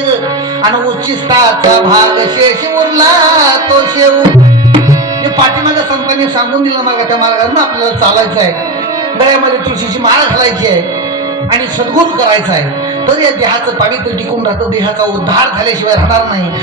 ग आणि उच्चिष्टाचा भाग शेष उरला तो शेव. हे पाठीमागे संतांनी सांगून दिलं मागा त्या मार्गाने आपल्याला चालायचं आहे. गळ्यामध्ये तुळशीची माळ घालायची आहे आणि सद्गुण करायचा आहे. तर या देहाचं पावित्र्य टिकून राहतं. देहाचा उद्धार झाल्याशिवाय राहणार नाही.